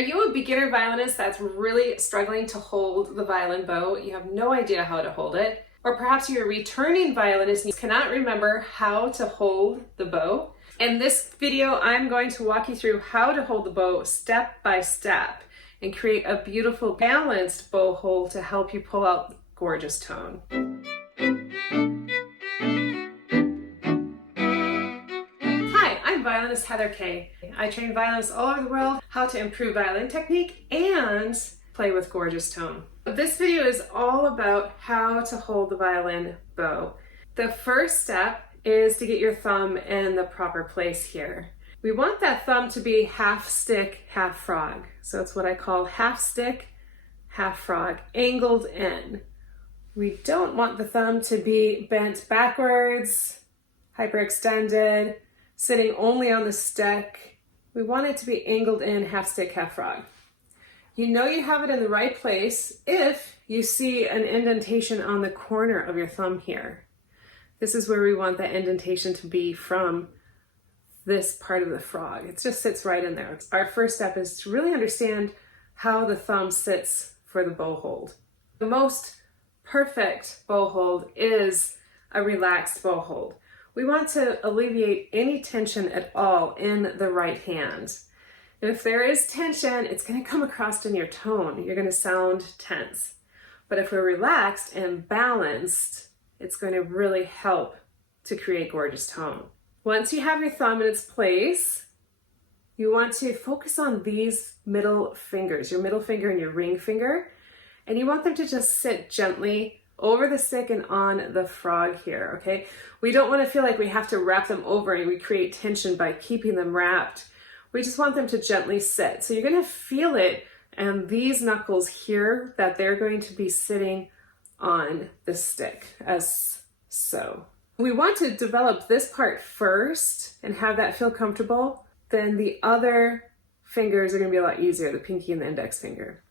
Are you a beginner violinist that's really struggling to hold the violin bow? You have no idea how to hold it. Or perhaps you're a returning violinist and you cannot remember how to hold the bow. In this video, I'm going to walk you through how to hold the bow step by step and create a beautiful balanced bow hold to help you pull out gorgeous tone. I'm violinist Heather Kaye. I train violinists all over the world how to improve violin technique and play with gorgeous tone. This video is all about how to hold the violin bow. The first step is to get your thumb in the proper place here. We want that thumb to be half stick, half frog. So it's what I call half stick, half frog, angled in. We don't want the thumb to be bent backwards, hyperextended, sitting only on the stick. We want it to be angled in, half stick, half frog. You know you have it in the right place if you see an indentation on the corner of your thumb here. This is where we want that indentation to be from this part of the frog. It just sits right in there. Our first step is to really understand how the thumb sits for the bow hold. The most perfect bow hold is a relaxed bow hold. We want to alleviate any tension at all in the right hand. If there is tension, it's going to come across in your tone. You're going to sound tense. But if we're relaxed and balanced, it's going to really help to create gorgeous tone. Once you have your thumb in its place, you want to focus on these middle fingers, your middle finger and your ring finger, and you want them to just sit gently over the stick and on the frog here, okay? We don't want to feel like we have to wrap them over and we create tension by keeping them wrapped. We just want them to gently sit. So you're going to feel it and these knuckles here that they're going to be sitting on the stick as so. We want to develop this part first and have that feel comfortable. Then the other fingers are going to be a lot easier, the pinky and the index finger.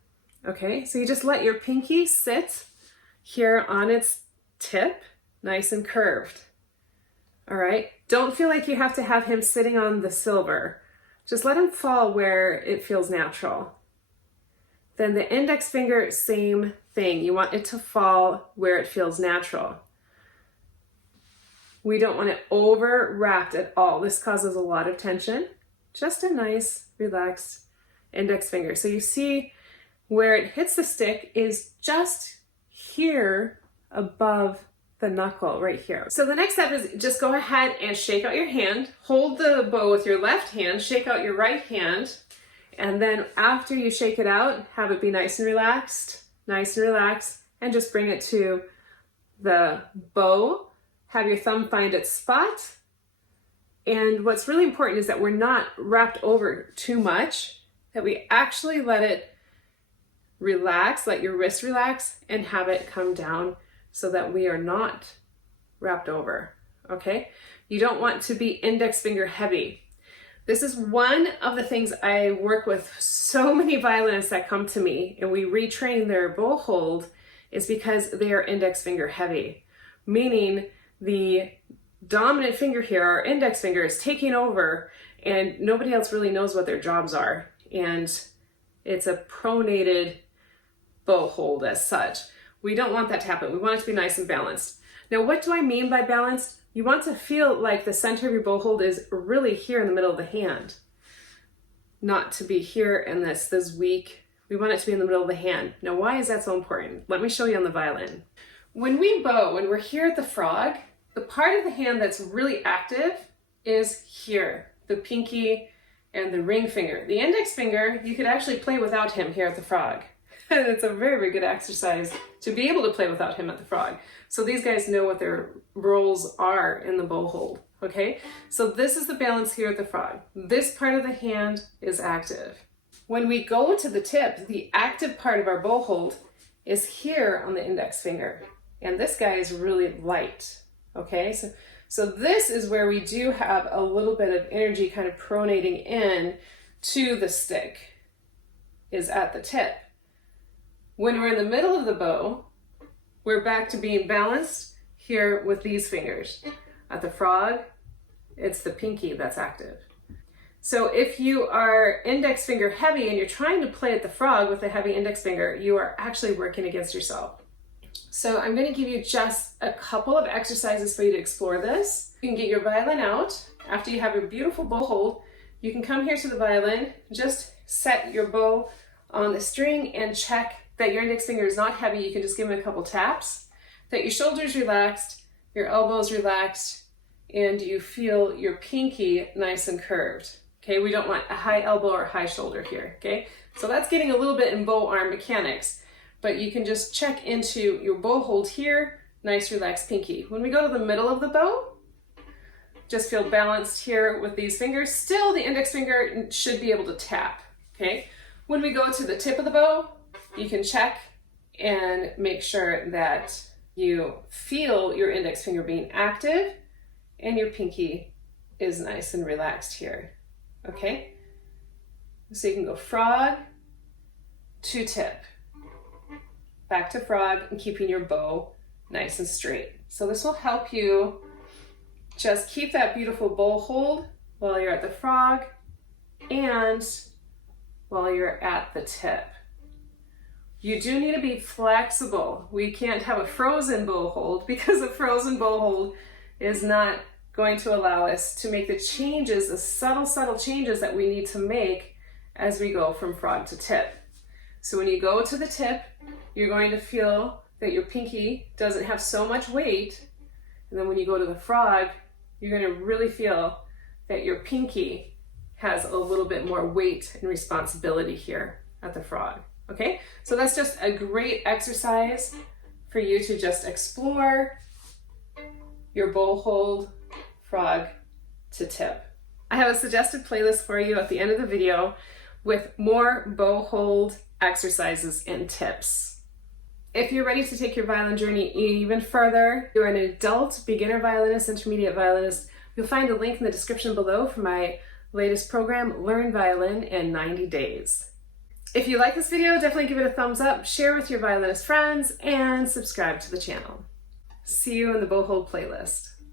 Okay, so you just let your pinky sit here on its tip, nice and curved. All right, don't feel like you have to have him sitting on the silver. Just let him fall where it feels natural. Then the index finger, same thing. You want it to fall where it feels natural. We don't want it over wrapped at all. This causes a lot of tension. Just a nice, relaxed index finger. So you see where it hits the stick is just here above the knuckle right here. So the next step is just go ahead and shake out your hand, hold the bow with your left hand, shake out your right hand, and then after you shake it out, have it be nice and relaxed, and just bring it to the bow, have your thumb find its spot. And what's really important is that we're not wrapped over too much, that we actually let it relax, let your wrist relax, and have it come down so that we are not wrapped over, okay? You don't want to be index finger heavy. This is one of the things I work with so many violinists that come to me and we retrain their bow hold is because they are index finger heavy, meaning the dominant finger here, our index finger, is taking over and nobody else really knows what their jobs are. And it's a pronated bow hold as such. We don't want that to happen. We want it to be nice and balanced. Now, what do I mean by balanced? You want to feel like the center of your bow hold is really here in the middle of the hand, not to be here in this weak. We want it to be in the middle of the hand. Now, why is that so important? Let me show you on the violin. When we bow, when we're here at the frog, the part of the hand that's really active is here, the pinky and the ring finger. The index finger, you could actually play without him here at the frog. It's a very, very good exercise to be able to play without him at the frog. So these guys know what their roles are in the bow hold, okay? So this is the balance here at the frog. This part of the hand is active. When we go to the tip, the active part of our bow hold is here on the index finger. And this guy is really light, okay? So this is where we do have a little bit of energy kind of pronating in to the stick, is at the tip. When we're in the middle of the bow, we're back to being balanced here with these fingers. At the frog, it's the pinky that's active. So if you are index finger heavy and you're trying to play at the frog with a heavy index finger, you are actually working against yourself. So I'm going to give you just a couple of exercises for you to explore this. You can get your violin out. After you have your beautiful bow hold, you can come here to the violin, just set your bow on the string and check that your index finger is not heavy. You can just give it a couple taps, that your shoulder's relaxed, your elbow's relaxed, and you feel your pinky nice and curved. Okay, we don't want a high elbow or high shoulder here, okay? So that's getting a little bit in bow arm mechanics, but you can just check into your bow hold here, nice relaxed pinky. When we go to the middle of the bow, just feel balanced here with these fingers. Still, the index finger should be able to tap, okay? When we go to the tip of the bow, you can check and make sure that you feel your index finger being active and your pinky is nice and relaxed here, okay? So you can go frog to tip, back to frog, and keeping your bow nice and straight. So this will help you just keep that beautiful bow hold while you're at the frog and while you're at the tip. You do need to be flexible. We can't have a frozen bow hold because a frozen bow hold is not going to allow us to make the changes, the subtle changes that we need to make as we go from frog to tip. So when you go to the tip, you're going to feel that your pinky doesn't have so much weight. And then when you go to the frog, you're going to really feel that your pinky has a little bit more weight and responsibility here at the frog. Okay, so that's just a great exercise for you to just explore your bow hold, frog to tip. I have a suggested playlist for you at the end of the video with more bow hold exercises and tips. If you're ready to take your violin journey even further, you're an adult, beginner violinist, intermediate violinist, you'll find a link in the description below for my latest program, Learn Violin in 90 Days. If you like this video, definitely give it a thumbs up, share with your violinist friends, and subscribe to the channel. See you in the bow hold playlist.